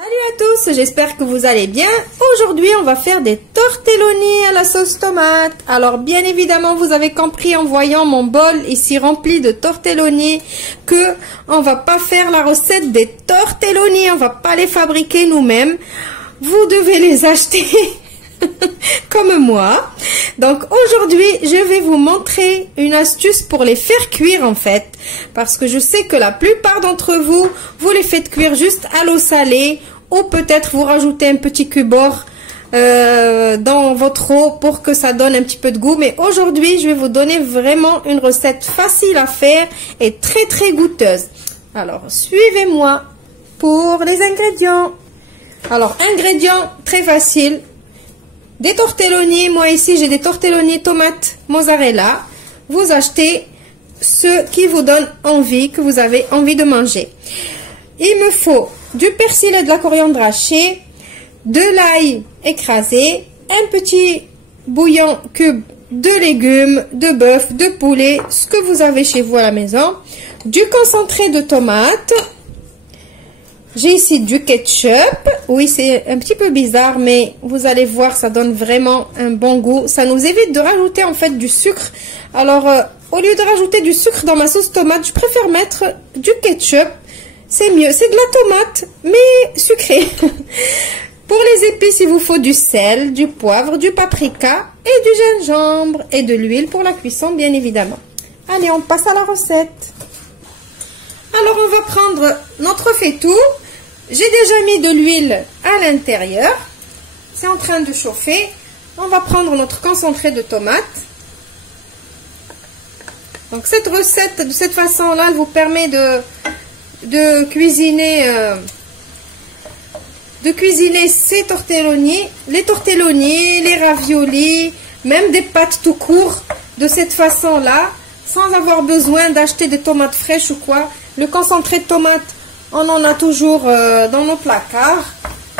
Salut à tous, j'espère que vous allez bien. Aujourd'hui, on va faire des tortelloni à la sauce tomate. Alors, bien évidemment, vous avez compris en voyant mon bol ici rempli de tortelloni que on va pas faire la recette des tortelloni, on va pas les fabriquer nous-mêmes. Vous devez les acheter comme moi. Donc aujourd'hui, je vais vous montrer une astuce pour les faire cuire en fait. Parce que je sais que la plupart d'entre vous, vous les faites cuire juste à l'eau salée. Ou peut-être vous rajoutez un petit cubord dans votre eau pour que ça donne un petit peu de goût. Mais aujourd'hui, je vais vous donner vraiment une recette facile à faire et très très goûteuse. Alors, suivez-moi pour les ingrédients. Alors, ingrédients très faciles. Des tortelloni, moi ici j'ai des tortelloni tomates mozzarella. Vous achetez ceux qui vous donnent envie, que vous avez envie de manger. Il me faut du persil et de la coriandre hachée, de l'ail écrasé, un petit bouillon cube de légumes, de bœuf, de poulet, ce que vous avez chez vous à la maison, du concentré de tomate. J'ai ici du ketchup. Oui, c'est un petit peu bizarre, mais vous allez voir, ça donne vraiment un bon goût. Ça nous évite de rajouter en fait du sucre. Alors, au lieu de rajouter du sucre dans ma sauce tomate, je préfère mettre du ketchup. C'est mieux. C'est de la tomate, mais sucrée. Pour les épices, il vous faut du sel, du poivre, du paprika et du gingembre et de l'huile pour la cuisson, bien évidemment. Allez, on passe à la recette. Alors, on va prendre notre faitout. J'ai déjà mis de l'huile à l'intérieur. C'est en train de chauffer. On va prendre notre concentré de tomate. Donc, cette recette, de cette façon-là, elle vous permet de cuisiner ces tortelloni, les raviolis, même des pâtes tout court, de cette façon-là, sans avoir besoin d'acheter des tomates fraîches ou quoi. Le concentré de tomate, on en a toujours dans nos placards.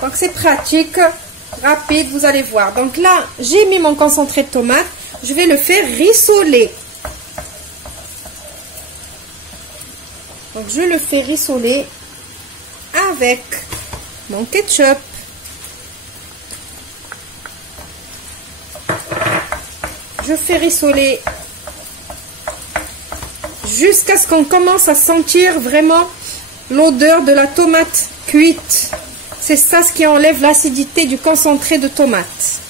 Donc c'est pratique, rapide, vous allez voir. Donc là, j'ai mis mon concentré de tomate. Je vais le faire rissoler. Donc je le fais rissoler avec mon ketchup. Je fais rissoler jusqu'à ce qu'on commence à sentir vraiment l'odeur de la tomate cuite. C'est ça ce qui enlève l'acidité du concentré de tomate.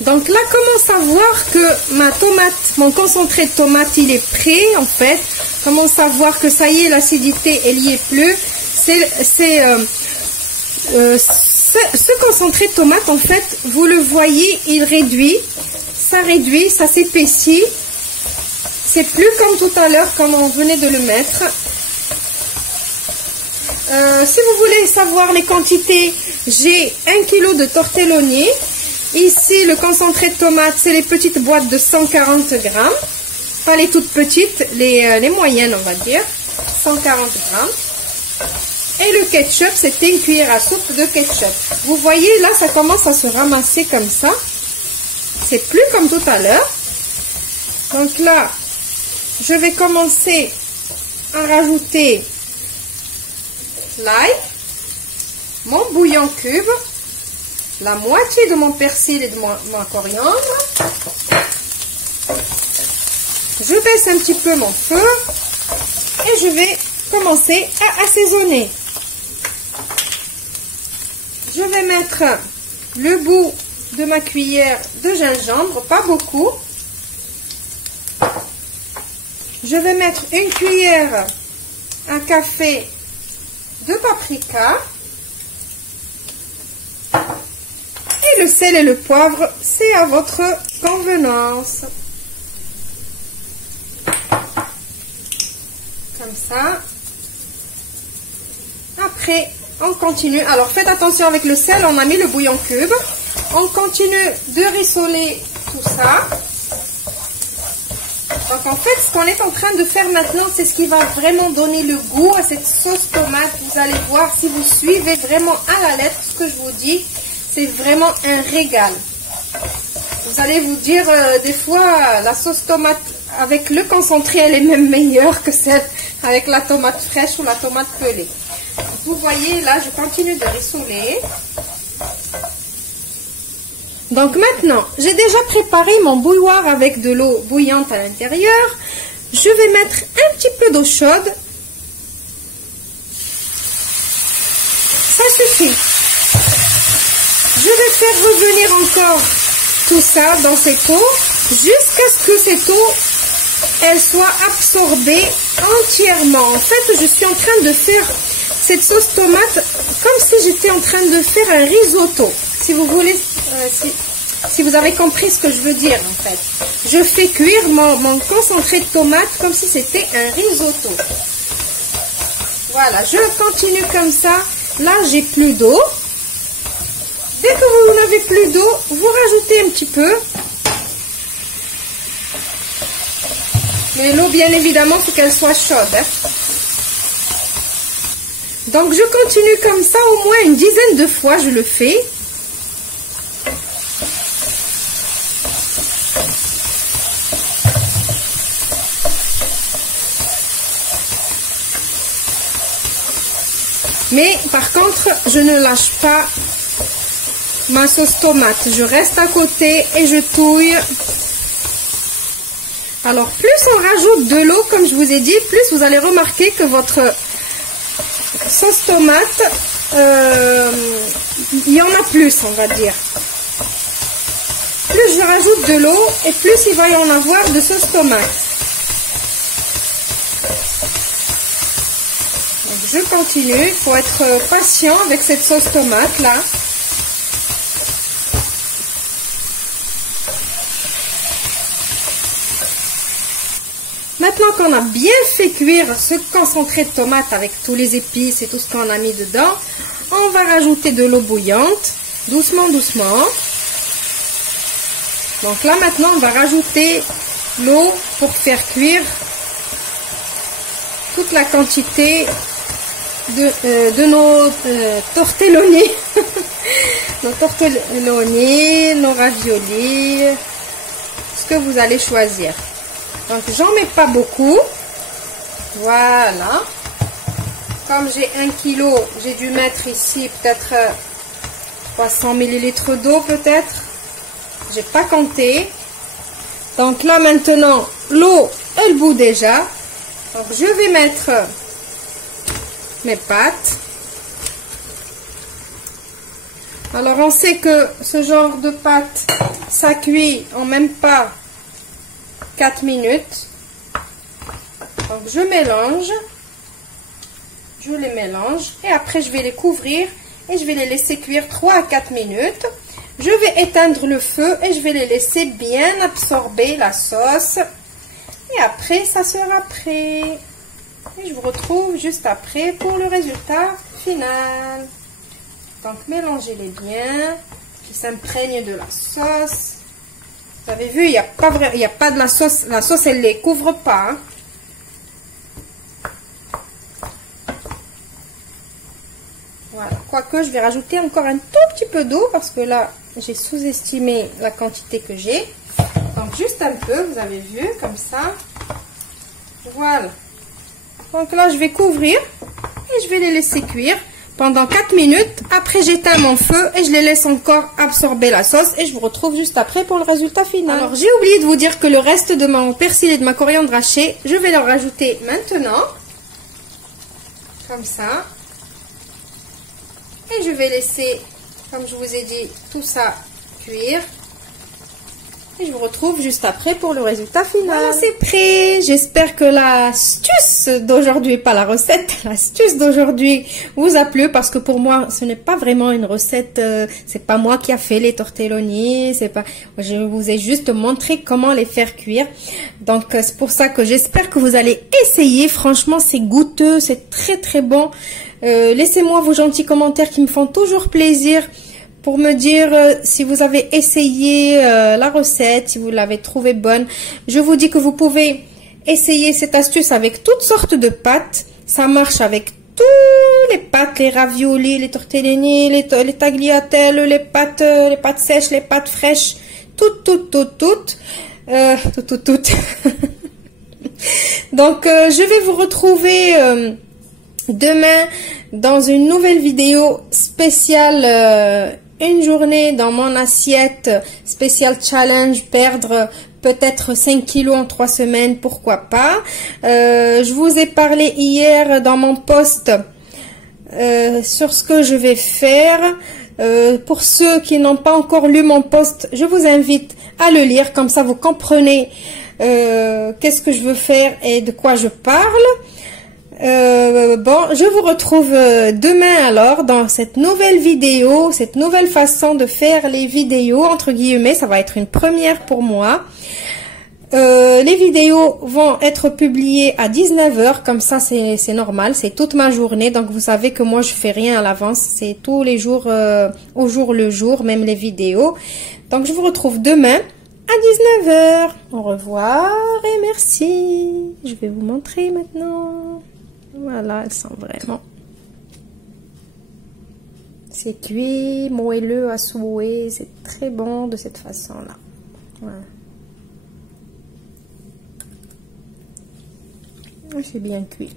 Donc là, comment savoir que ma tomate, mon concentré de tomate, il est prêt en fait? Comment savoir que ça y est, l'acidité, elle y est plus? Ce concentré de tomate, en fait, vous le voyez, il réduit, ça s'épaissit. C'est plus comme tout à l'heure, comme on venait de le mettre. Si vous voulez savoir les quantités, j'ai 1 kg de tortelloni. Ici, le concentré de tomate, c'est les petites boîtes de 140 grammes. Pas les toutes petites, les moyennes, on va dire. 140 grammes. Et le ketchup, c'était une cuillère à soupe de ketchup. Vous voyez, là, ça commence à se ramasser comme ça. C'est plus comme tout à l'heure. Donc là, je vais commencer à rajouter l'ail, mon bouillon cube, la moitié de mon persil et de ma coriandre. Je baisse un petit peu mon feu et je vais commencer à assaisonner. Je vais mettre le bout de ma cuillère de gingembre, pas beaucoup. Je vais mettre une cuillère à café de paprika. Et le sel et le poivre, c'est à votre convenance. Comme ça. Après, on continue. Alors, faites attention avec le sel, on a mis le bouillon cube. On continue de rissoler tout ça. Donc, en fait, ce qu'on est en train de faire maintenant, c'est ce qui va vraiment donner le goût à cette sauce tomate. Vous allez voir, si vous suivez vraiment à la lettre ce que je vous dis, c'est vraiment un régal. Vous allez vous dire, des fois, la sauce tomate avec le concentré, elle est même meilleure que celle avec la tomate fraîche ou la tomate pelée. vous voyez, là, je continue de rissouler. Donc maintenant, j'ai déjà préparé mon bouilloire avec de l'eau bouillante à l'intérieur. Je vais mettre un petit peu d'eau chaude. Ça suffit. Je vais faire revenir encore tout ça dans cette eau jusqu'à ce que cette eau, elle soit absorbée entièrement. En fait, je suis en train de faire cette sauce tomate comme si j'étais en train de faire un risotto. Si vous voulez, si vous avez compris ce que je veux dire en fait. Je fais cuire mon concentré de tomate comme si c'était un risotto. Voilà, je continue comme ça. Là, j'ai plus d'eau. Dès que vous n'avez plus d'eau, vous rajoutez un petit peu. Mais l'eau, bien évidemment, il faut qu'elle soit chaude. Hein. Donc, je continue comme ça, au moins une dizaine de fois, je le fais. Mais, par contre, je ne lâche pas ma sauce tomate. Je reste à côté et je touille. Alors, plus on rajoute de l'eau, comme je vous ai dit, plus vous allez remarquer que votre sauce tomate, il y en a plus, on va dire. Plus je rajoute de l'eau et plus il va y en avoir de sauce tomate. Donc, je continue. Il faut être patient avec cette sauce tomate là. Maintenant qu'on a bien fait cuire ce concentré de tomate avec tous les épices et tout ce qu'on a mis dedans, on va rajouter de l'eau bouillante, doucement, doucement. Donc là maintenant on va rajouter l'eau pour faire cuire toute la quantité de nos tortelloni. Nos tortelloni, nos raviolis, ce que vous allez choisir. Donc, j'en mets pas beaucoup. Voilà. Comme j'ai 1 kg, j'ai dû mettre ici peut-être 300 ml d'eau peut-être. J'ai pas compté. Donc là maintenant, l'eau, elle bout déjà. Donc, je vais mettre mes pâtes. Alors, on sait que ce genre de pâte, ça cuit en même pas 4 minutes. Donc je mélange, je les mélange et après je vais les couvrir et je vais les laisser cuire 3 à 4 minutes. Je vais éteindre le feu et je vais les laisser bien absorber la sauce et après ça sera prêt. Et je vous retrouve juste après pour le résultat final. Donc mélangez-les bien, qu'ils s'imprègnent de la sauce. Vous avez vu, il n'y a pas de la sauce elle ne les couvre pas. Hein. Voilà, quoique je vais rajouter encore un tout petit peu d'eau parce que là, j'ai sous-estimé la quantité que j'ai. Donc juste un peu, vous avez vu, comme ça. Voilà. Donc là, je vais couvrir et je vais les laisser cuire pendant 4 minutes. Après, j'éteins mon feu et je les laisse encore absorber la sauce. Et je vous retrouve juste après pour le résultat final. Alors, j'ai oublié de vous dire que le reste de mon persil et de ma coriandre hachée, je vais le rajouter maintenant. Comme ça. Et je vais laisser, comme je vous ai dit, tout ça cuire. Et je vous retrouve juste après pour le résultat final. Voilà, c'est prêt. J'espère que l'astuce d'aujourd'hui, pas la recette, l'astuce d'aujourd'hui vous a plu parce que pour moi, ce n'est pas vraiment une recette. C'est pas moi qui a fait les tortelloni. C'est pas. Je vous ai juste montré comment les faire cuire. Donc c'est pour ça que j'espère que vous allez essayer. Franchement, c'est goûteux, c'est très très bon. Laissez-moi vos gentils commentaires qui me font toujours plaisir. Pour me dire si vous avez essayé la recette, si vous l'avez trouvée bonne. Je vous dis que vous pouvez essayer cette astuce avec toutes sortes de pâtes. Ça marche avec tous les pâtes, les raviolis, les tortellini, les tagliatelles, les pâtes sèches, les pâtes fraîches. Toutes. Donc, je vais vous retrouver demain dans une nouvelle vidéo spéciale, une journée dans mon assiette, spécial challenge, perdre peut-être 5 kilos en 3 semaines, pourquoi pas. Je vous ai parlé hier dans mon post sur ce que je vais faire. Pour ceux qui n'ont pas encore lu mon post, je vous invite à le lire, comme ça vous comprenez qu'est-ce que je veux faire et de quoi je parle. Bon, je vous retrouve demain alors dans cette nouvelle vidéo, cette nouvelle façon de faire les vidéos, entre guillemets, ça va être une première pour moi. Les vidéos vont être publiées à 19 h, comme ça c'est normal, c'est toute ma journée, donc vous savez que moi je fais rien à l'avance, c'est tous les jours, au jour le jour, même les vidéos. Donc je vous retrouve demain à 19 h. Au revoir et merci. Je vais vous montrer maintenant. Voilà, elles sont vraiment... C'est cuit, moelleux à souhait, c'est très bon de cette façon-là. Voilà. C'est bien cuit.